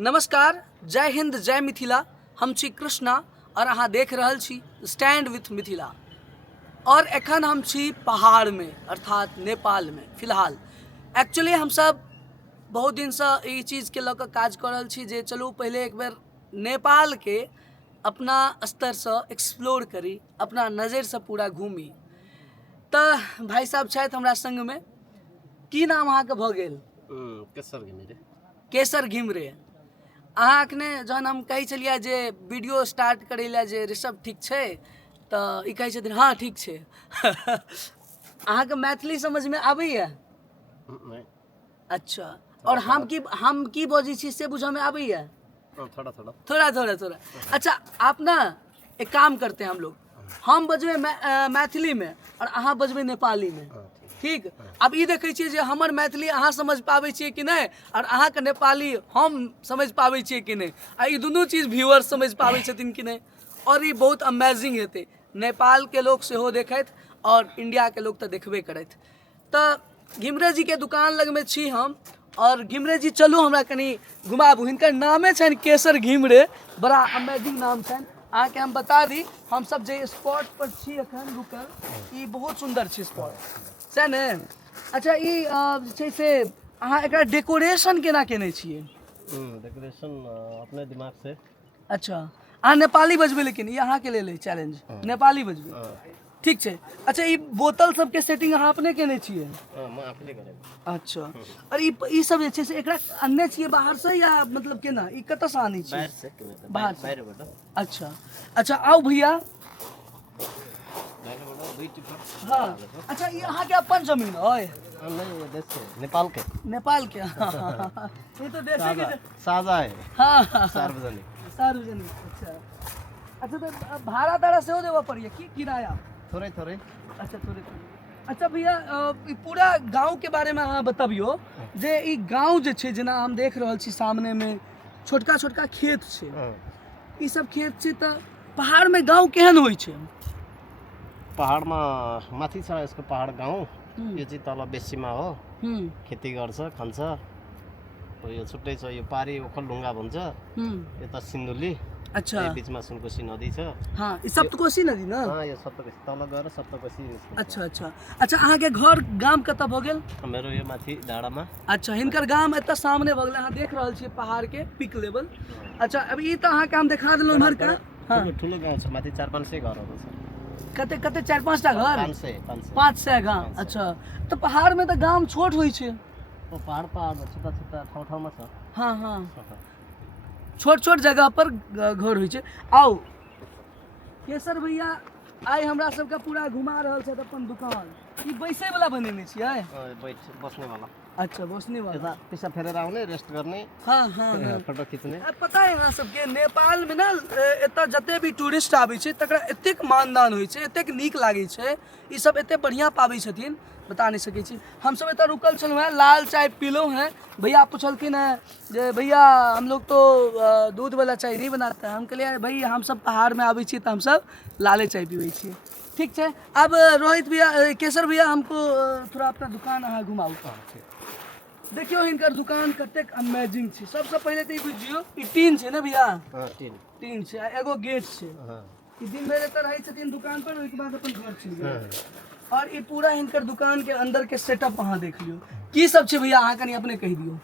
नमस्कार, जय हिंद, जय मिथिला। हम छी कृष्णा और अहाँ देख रहल छी स्टैंड विथ मिथिला। और एखन हम छी पहाड़ में अर्थात नेपाल में। फिलहाल एक्चुअली हम सब बहुत दिन से ई चीज़ के लऽ काज कर रहल छी जे चलू पहले एक बेर नेपाल के अपना स्तर से एक्सप्लोर करी, अपना नज़र से पूरा घूमी। तो भाई साहब छथि हमरा संग में। की नाम अहाँ के भऽ गेल? केसर घिमिरे। केसर घिमरे। अहाँ अखने जहन हम कहै छलियै जे वीडियो स्टार्ट करै लए जे ऋषभ ठीक छै तऽ ई कहै छथिन हाँ ठीक छै। अहाँके मैथिली समझ में आबैया? अच्छा। और हम की बजै छी से बुझऽ में आबैया? थोड़ा थोड़ा थोड़ा थोड़ा थोड़ा। अच्छा, आप ना एक काम करते हैं हम लोग, हम बजबै मैथिली में और अहाँ बजबै नेपाली में, ठीक? अब ई देखै छियै जे हमर मैथिली अहाँ समझ पाबै छियै कि नहीं और अहाँके नेपाली हम समझ पाबै छियै कि नहीं, आ ई दुनू चीज व्यूअर समझ पाबै छथिन कि नहीं। और ई बहुत अमेजिंग हेतै। नेपाल के लोग सेहो देखैत और इंडिया के लोग तो देखबे करैत। तो घिमरे जी के दुकान लग में छी हम, और घिमरे जी चलू हमरा कनी घुमाबू। हिनकर नामे छनि केसर घिमरे, बड़ा अमेजिंग नाम छनि। अहाँके हम बता दी, हम सब जे स्पॉट पर छी एखन रुकल, ई बहुत सुंदर छै स्पॉट, छै ने? अच्छा, ई जे छै से अहाँ एकरा डेकोरेशन केना केने छियै? डेकोरेशन अपने दिमाग से। अच्छा, अहाँ नेपाली बजबै, लेकिन ई अहाँके लेल चैलेंज, नेपाली बजबै, ठीक छै। अच्छा, ई बोतल सबके सेटिंग अहाँ अपने केने छियै? मैं अपने करे। अच्छा। और ई सब जे छै से एकरा अन्ने छियै बाहर से या मतलब केना? ई कतऽ से आनी छियै? बाहर से। बाहर से। बाहर बेटा। अच्छा अच्छा, आओ भैया। बाहर बेटा दुई टिपा। हाँ। अच्छा, ये अहाँ के अपन जमीन है? नहीं, देश के, नेपाल के। नेपाल के? ये तो देश के साझा है। हाँ, सार्वजनिक। सार्वजनिक। अच्छा अच्छा, तो भाड़ा ताड़ा सेहो देबऽ पड़िए कि किराया? थोड़े थोड़े। अच्छा, थोड़े थोड़े। अच्छा भैया, ई पूरा गांव के बारे में अहाँ बतबियो जे ई गांव जे छै, जेना हम देख रहल छी सामने में छोटका छोटका खेत छै, ई सब खेत छै, तो पहाड़ में गांव केहन होइ छै? पहाड़ में माथि छ यसको पहाड़ गाउँ। यो चाहिँ तल बेसीमा हो। खेती गर्छ, खान्छ। यो छुट्टै छ, यो पारी ओखलढुङ्गा भन्छ। यता सिन्धुली। अच्छा। बीचमा सुनकोशी नदी छ। हाँ, ई सप्तकोशी नदी ना? हाँ, यो सप्तकोशी तल गएर सप्तकोशी। अच्छा अच्छा अच्छा, अहाँ के घर गाम कतऽ भऽ गेल? मेरो यो माथि डाँडामा। अच्छा, हिनकर गाम एतऽ सामने भऽ गेल। अहाँ देख रहल छियै पहाड़ के पीक लेवल। अच्छा, अब ई तऽ अहाँ के हम देखा देलहुँ इम्हर का। हाँ, ठुलो गाउँ छ, माथि 400-500 घरहरू छ। कते कते 4-5 टा घर? 500 गाँव। अच्छा, तो पहाड़ में तो गाम छोट होइ छै। ओ पहाड़ छोटा छोटा ठाउँमा छ। हाँ हाँ, छोट छोट जगह पर घर होइ छै। आओ केसर भैया आइ हमरा सबके पूरा घुमा रहल छथि अपन दुकान। ई बैसै वाला बनेने छियै? बस्ने वाला। अच्छा, बस्ने वाला। यता पिसा फेरेर आउने, रेस्ट गर्ने। हाँ हाँ हाँ, फोटो खिच्ने। पता है हमरा सबके नेपाल में ना एतऽ जते भी टूरिस्ट आबै छै तकरा एतेक मानदान होइ छै, एतेक नीक लागै छै, ई सब एते बढ़िया पाबै छथिन, बता नहीं सकै छी। हम सब एतऽ रुकल छलहुँ हैं, लाल चाय पीलो हैं। भैया पूछलखिन हैं जे भैया हम लोग तो दूध वाला चाय नहीं बनाते हैं। हम कहलिए भाई हम सब पहाड़ में आबै छी तो हम सब लाले चाय पीबै छी, ठीक है। अब रोहित भैया, केसर भैया, हमको थोड़ा अपना दुकान अहाँ घुमाऊ। देखियो हिनकर दुकान कतेक अमेजिंग छै। सबसे पहले तो ई बुझियो ई टीन छै ने भैया? हाँ, टीन छै, एगो गेट छै। ई दिन भर एतऽ रहै छथिन दुकान पर, ओइके बाद अपन घर चलि गेल। और ई पूरा हिनकर दुकान के अंदर के सेटअप अहाँ देख लियो। की सब छै भैया, अहाँ कनी अपने कहि दियो।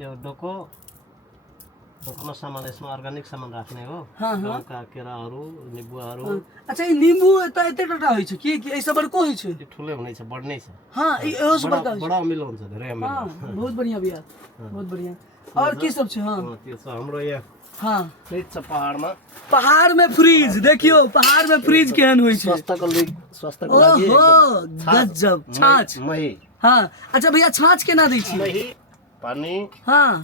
यो डोकोमा सामान, यसमा अर्ग्यानिक सामान राख्ने हो। हाँ हाँ। गाउँका केराहरू, निबुवाहरू। अच्छा, ई नींबू एतऽ एते टटा होइ छै कि ऐसे बड़को होइ छै? यो ठुलै हुनै छ, बढ्नै छ। हाँ, ई एहो से बड़का होइ छै। बडा अमिलो हुन्छ, धेरै अमिलो। हाँ, बहुत बढ़िया भैया, बहुत बढ़िया। और की सब छै? हाँ, त्यो छ हाम्रो यो। हाँ, फ्रिज छ पहाडमा। पहाड़ में फ्रिज देखियो, पहाड़ में फ्रिज केहन होइ छै? स्वास्थ्यको लागि ओहो, गजब। छाछ, मही। हाँ। अच्छा भैया, छाछ केना दै छी? मही, पानी। हाँ,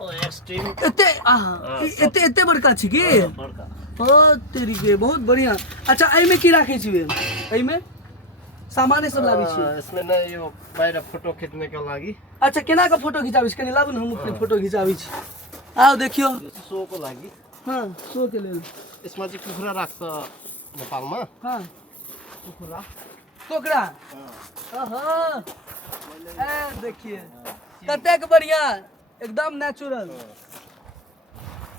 ओ एक्सट्रीम। एते एते बड़का छै की? बड़का। ओ तेरी के, बहुत बढ़िया। अच्छा, एहि में की राखै छी? एहि में सामान सब लाबै छी? इसमें न यो बाहिर फोटो खिच्ने का लागि। अच्छा, केना का फोटो खिचाबै छी? कनी लाबू न, हम अपने फोटो खिचाबै छी। आओ देखियो। शो को लागि। हाँ, शो के लेल। यसमा चाहिँ कुखुरा राख्छ नेपालमा। हाँ, कुखुरा। कोकरा। ओहो, ए देखिए, कतेक बढ़िया एकदम नेचुरल।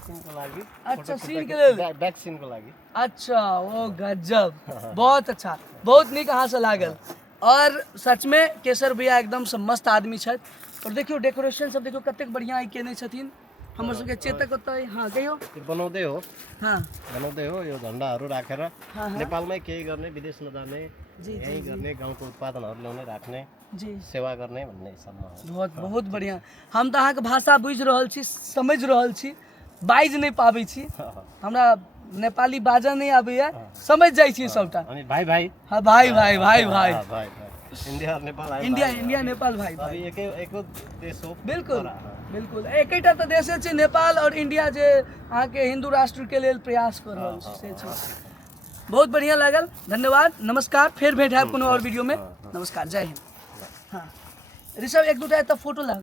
सीनको लागि अच्छा सीन के लेल बैक सीनको लागि। अच्छा ओ गजब, बहुत अच्छा, बहुत नीक अहाँ से लागल। और सच में केसर भैया एकदम से मस्त आदमी छथि। और देखियो डेकोरेशन सब देखियो कतेक बढ़िया आई केने छथिन हमर सबके चेतक ओतय। हाँ कहियो। बनाउँदै हो, हाँ बनाउँदै हो यो झन्डाहरू राखेर हाँ। नेपालमै केही गर्ने, विदेश नजाने, जी, यही गर्ने, गाउँको उत्पादनहरू ल्याउने राख्ने, जी सेवा गर्ने भन्ने हिसाबमा हो। बहुत बहुत बढ़िया। हम तो अहाँके भाषा बुझि रहल छी, समझ रहल छी, बाजि नहीं पाबै छी, हमरा नेपाली बाजऽ नहीं आबैया, समझ जाइ छी सबटा। अनि भाइ भाइ हाँ भाई भाई भाई भाई भाइ भाइ इन्डिया और नेपाल हामी इंडिया भाइ। इंडिया नेपाल भाई अब भाई एकै देश हो। बिल्कुल तर, हाँ। बिल्कुल एकैटा तऽ देशे छै नेपाल और इंडिया जे अहाँके हिंदू राष्ट्र के लेल प्रयास कर रहल छै से छै। बहुत बढ़िया लागल, धन्यवाद, नमस्कार, फेर भेंट हैब कोनो और वीडियो में। नमस्कार, जय हिंद। हाँ ऋषभ एक दूटा एतऽ फोटो ला।